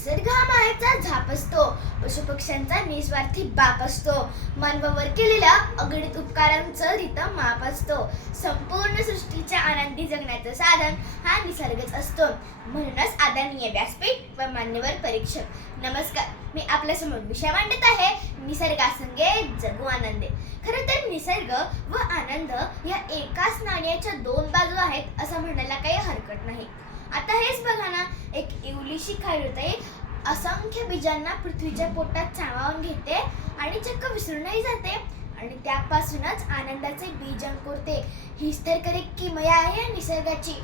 निसर्ग हा मायेचा झाप असतो, पशुपक्ष्यांचा निस्वार्थी बाप असतो, मानवावर केलेल्या अगणित उपकारांचं रितम माप असतो. संपूर्ण सृष्टीच्या आनंदी जगण्याचं साधन हा निसर्गच असतो. म्हणूनच आदरणीय व्यासपीठ व मान्यवर परीक्षक, नमस्कार. मी आपल्यासमोर विषय मांडत आहे, निसर्गासंगे जगू आनंदे. खरं तर निसर्ग व आनंद या एकाच नाण्याच्या दोन बाजू आहेत असं म्हणायला काही हरकत नाही. आता हेच बघा ना, एक इवलीशी खारुताई असंख्य बीजांना पृथ्वीच्या पोटात सामावून घेते आणि चक्क विसरूनही जाते आणि त्यापासूनच आनंदाचे बीज अंकुरते. हीच तर खरी किमया आहे निसर्गाची.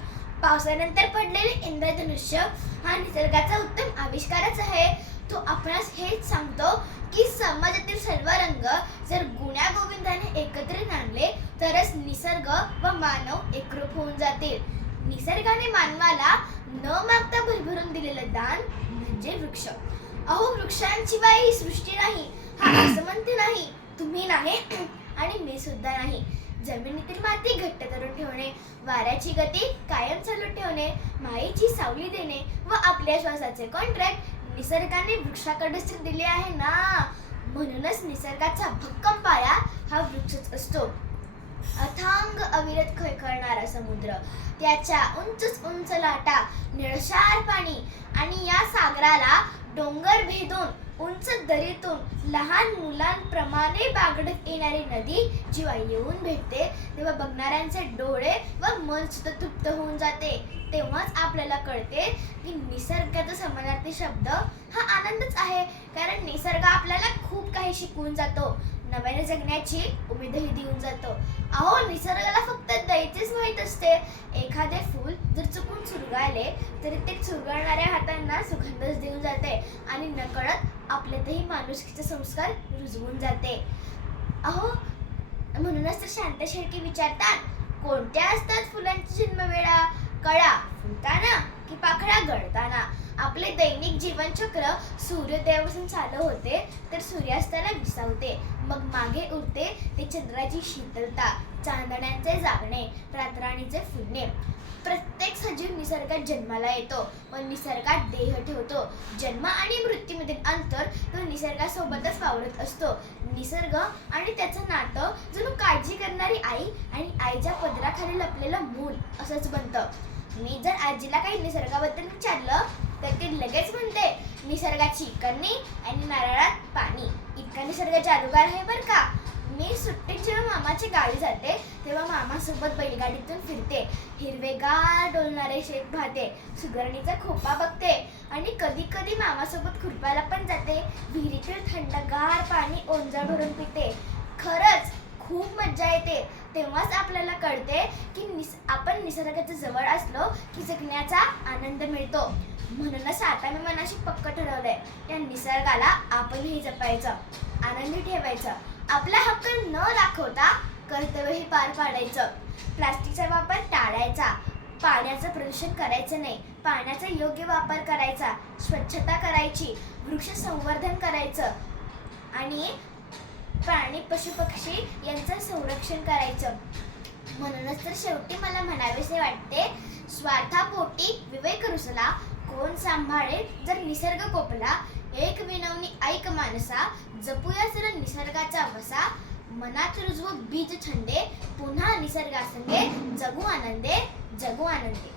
पावसानंतर पडलेले इंद्रधनुष्य हा निसर्गाचा उत्तम आविष्कारच आहे. तो आपणास हेच सांगतो की समाजातील सर्व रंग जर गुण्यागोविंदाने एकत्रित आणले तरच निसर्ग व मानव एकरूप होऊन जातील. निसर्गाने मानवाला न मागता भरभरून दिलेलं दान म्हणजे वृक्ष. अहो, वृक्षांशिवाय ही सृष्टी नाही, हा असमंत नाही, तुम्ही नाही आणि मी सुद्धा नाही. जमिनीतील माती घट्ट करून ठेवणे, वाऱ्याची गती कायम चालू ठेवणे, मायेची सावली देणे व आपल्या श्वासाचे कॉन्ट्रॅक्ट निसर्गाने वृक्षाकडेच दिले आहे ना. म्हणूनच निसर्गाचा भक्कम पाया हा वृक्षच असतो. अथांग अविरत खळखळणारा समुद्र, त्याच्या उंचच उंच लाटा, निळशार पाणी आणि या सागराला डोंगर भेदून उंच दरीतून लहान मुलांप्रमाणे बागडत येणारी नदी जेव्हा येऊन भेटते तेव्हा बघणाऱ्यांचे डोळे व मन सुद्धा तृप्त होऊन जाते. तेव्हाच आपल्याला कळते की निसर्गाचा समानार्थी शब्द हा आनंदच आहे. कारण निसर्ग आपल्याला खूप काही शिकवून जातो, नव्याने जगण्याची उमेदही देऊन जातो. अहो, निसर्गाला फक्त द्यायचेच माहीत असते. एखादे फूल जर चुकून चुरगाळले तरी ते चुरगळणाऱ्या हातांना सुगंधच देऊन जाते आणि नकळत आपल्यातही माणुसकीचे संस्कार रुजवून जाते. अहो, म्हणूनच तर शांत शेळके विचारतात, कोणत्या असतात फुलांची जन्मवेळा? कळा फुलताना की पाकळ्या गळताना. आपले दैनिक जीवनचक्र सूर्योदयापासून चालू होते तर सूर्यास्ताला विसावते, मग मागे उरते ते चंद्राची शीतलता, चांदण्यांचे जागणे, रातराणीचे फुलणे. प्रत्येक सजीव निसर्गात जन्माला येतो व निसर्गात देह ठेवतो. जन्म आणि मृत्यूमधील अंतर तो निसर्गासोबतच वावरत असतो. निसर्ग आणि त्याचं नातं जणू काळजी करणारी आई आणि आईच्या पदराखाली लपलेलं मूल असंच बनतं. मी जर आजीला काही निसर्गाबद्दल विचारलं तर ती लगेच म्हणते, निसर्गाची कन्नी आणि नारळात पाणी. इतका निसर्ग जादूगार आहे बरं का. मी सुट्टीत जेव्हा मामाच्या गावी जाते तेव्हा मामासोबत बैलगाडीतून फिरते, हिरवेगार डोलणारे शेत पाहते, सुगरणीचा खोपा बघते आणि कधी कधी मामासोबत खुरपायला पण जाते. विहिरीतील थंडगार पाणी ओंजळ भरून पिते. खरंच खूप मज्जा येते. तेव्हाच आपल्याला कळते की आपण निसर्गाच्या जवळ असलो की जगण्याचा आनंद मिळतो. म्हणूनच आता मी मनाशी पक्क ठरवलंय, या निसर्गाला आपणही जपायचं, आनंदी ठेवायचं, आपला हक्क न दाखवता कर्तव्यही पार पाडायचं. प्लास्टिकचा वापर टाळायचा, पाण्याचं प्रदूषण करायचं नाही, पाण्याचा योग्य वापर करायचा, स्वच्छता करायची, वृक्ष संवर्धन करायचं आणि प्राणी पशुपक्षी यांचं संरक्षण करायचं. म्हणूनच तर शेवटी मला म्हणावेसे वाटते, स्वार्थापोटी विवेक रुसला कोण सांभाळे जर निसर्ग कोपला. एक विनवणी ऐक मानसा, जपूया सर निसर्गाचा वसा. मनात रुजवू बीज छंदे, पुन्हा निसर्गासंगे जगू आनंदे, जगू आनंदे.